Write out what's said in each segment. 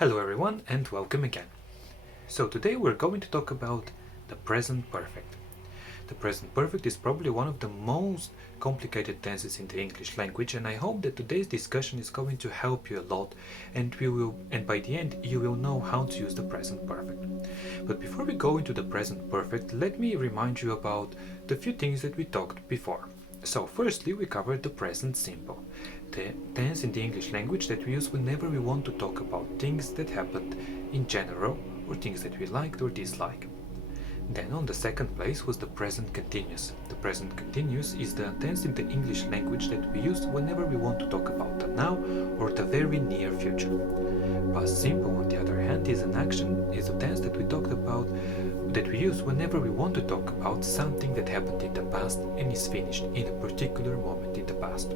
Hello everyone and welcome again. So today we're going to talk about the present perfect. The present perfect is probably one of the most complicated tenses in the English language, and I hope that today's discussion is going to help you a lot and by the end you will know how to use the present perfect. But before we go into the present perfect, let me remind you about the few things that we talked before. So firstly, we covered the present simple, the tense in the English language that we use whenever we want to talk about things that happened in general or things that we liked or disliked. Then on the second place was the present continuous. The present continuous is the tense in the English language that we use whenever we want to talk about the now or the very near future. Past simple, on the other hand, is a tense that we talked about that we use whenever we want to talk about something that happened in the past and is finished in a particular moment in the past.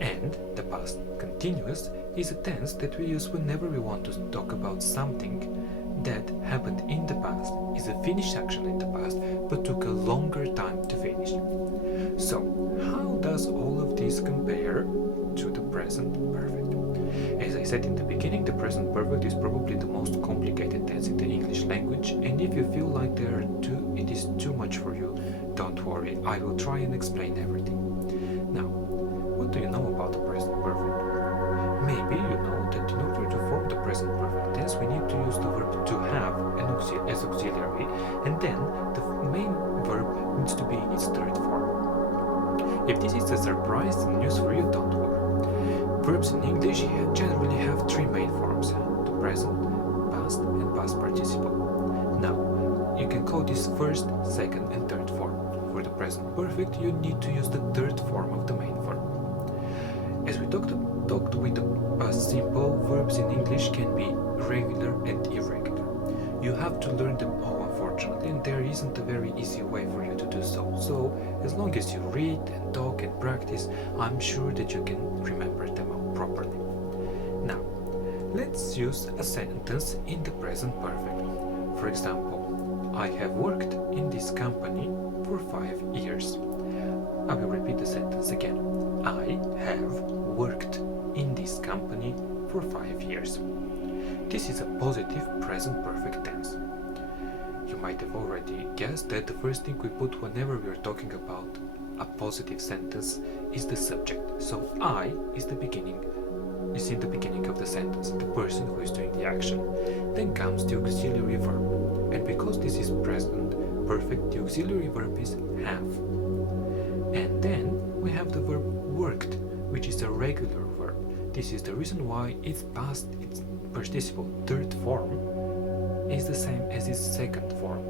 And the past continuous is a tense that we use whenever we want to talk about something that happened in the past, is a finished action in the past, but took a longer time to finish. So, how does all of this compare to the present perfect? As I said in the beginning, the present perfect is probably the most complicated tense in the English language, and if you feel like it is too much for you, don't worry, I will try and explain everything. Now, what do you know about the present perfect? Maybe you know that in order to form the present perfect tense, we need to use the verb to have as auxiliary, and then the main verb needs to be in its third form. If this is a surprise news for you, don't worry. Verbs in English generally have three main forms: the present, past, and past participle. Now, you can call this first, second, and third form. For the present perfect, you need to use the third form of the main verb. As we talked with the past simple, verbs in English can be regular and irregular. You have to learn them all, unfortunately, and there isn't a very easy way for you to do so. So, as long as you read and talk and practice, I'm sure that you can remember them all properly. Now, let's use a sentence in the present perfect. For example, I have worked in this company for 5 years. I will repeat the sentence again. I have worked in this company for 5 years. This is a positive present perfect tense. You might have already guessed that the first thing we put whenever we are talking about a positive sentence is the subject. So I is in the beginning of the sentence, the person who is doing the action. Then comes the auxiliary verb. And because this is present perfect, the auxiliary verb is have. And then we have the verb worked, which is a regular verb. This is the reason why its participle third form is the same as its second form,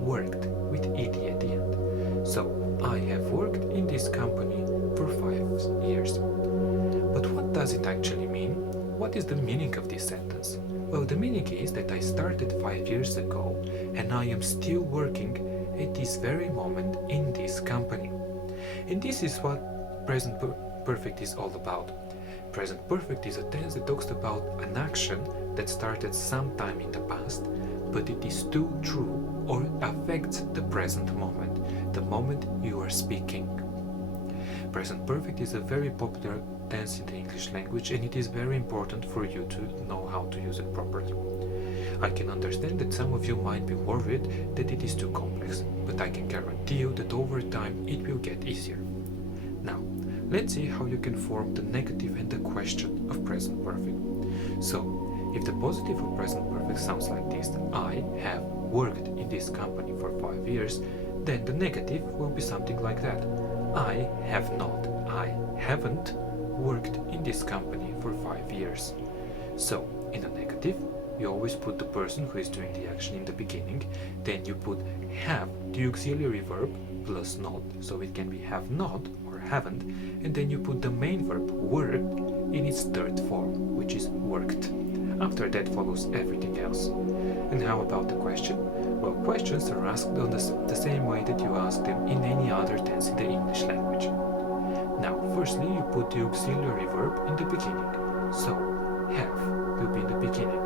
worked, with ed at the end. So, I have worked in this company for 5 years. But what does it actually mean? What is the meaning of this sentence? Well, the meaning is that I started 5 years ago and I am still working at this very moment in this company. And this is what present perfect is all about. Present perfect is a tense that talks about an action that started sometime in the past, but it is still true or affects the present moment, the moment you are speaking. Present perfect is a very popular tense in the English language, and it is very important for you to know how to use it properly. I can understand that some of you might be worried that it is too complex, but I can guarantee you that over time it will get easier. Now, let's see how you can form the negative and the question of present perfect. So, if the positive of present perfect sounds like this, I have worked in this company for 5 years, then the negative will be something like that. I haven't worked in this company for 5 years. So, in the negative, you always put the person who is doing the action in the beginning, then you put have, the auxiliary verb, plus not, so it can be have not or haven't, and then you put the main verb, worked, in its third form, which is worked. After that follows everything else. And how about the question? Well, questions are asked on the same way that you ask them in any other tense in the English language. Now, firstly, you put the auxiliary verb in the beginning. So, have will be in the beginning.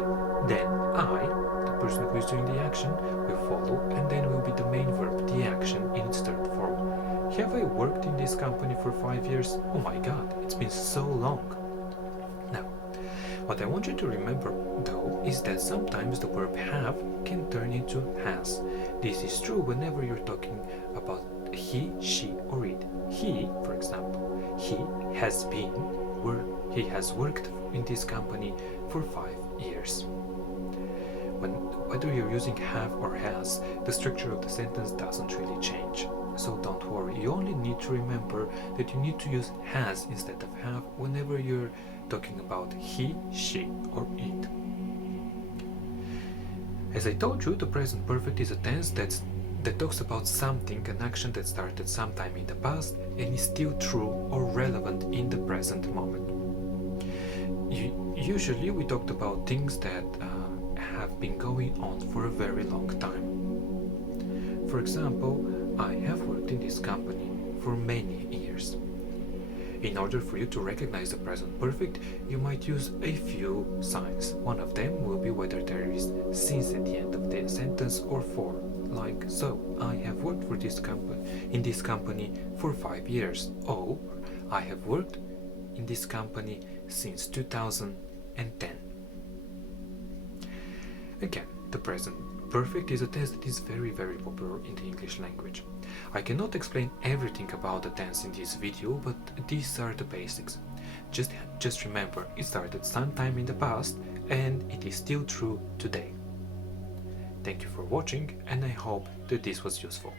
Then I, the person who is doing the action, will follow, and then will be the main verb, the action, in its third form. Have I worked in this company for 5 years? Oh my god, it's been so long. Now, What I want you to remember, though, is that sometimes the verb have can turn into has. This is true whenever you're talking about he, she, or it. He, for example, he has been, where he has worked in this company for 5 years. Whether you're using have or has, the structure of the sentence doesn't really change. So don't worry, you only need to remember that you need to use has instead of have whenever you're talking about he, she, or it. As I told you, the present perfect is a tense that talks about something, an action that started sometime in the past and is still true or relevant in the present moment. Usually we talked about things that have been going on for a very long time. For example, I have worked in this company for many years. In order for you to recognize the present perfect, you might use a few signs. One of them will be whether there is since at the end of the sentence or for, like so. I have worked in this company for 5 years. Or I have worked in this company since 2010. Again, the present perfect is a tense that is very popular in the English language. I cannot explain everything about the tense in this video, but these are the basics. Just remember, it started sometime in the past and it is still true today. Thank you for watching, and I hope that this was useful.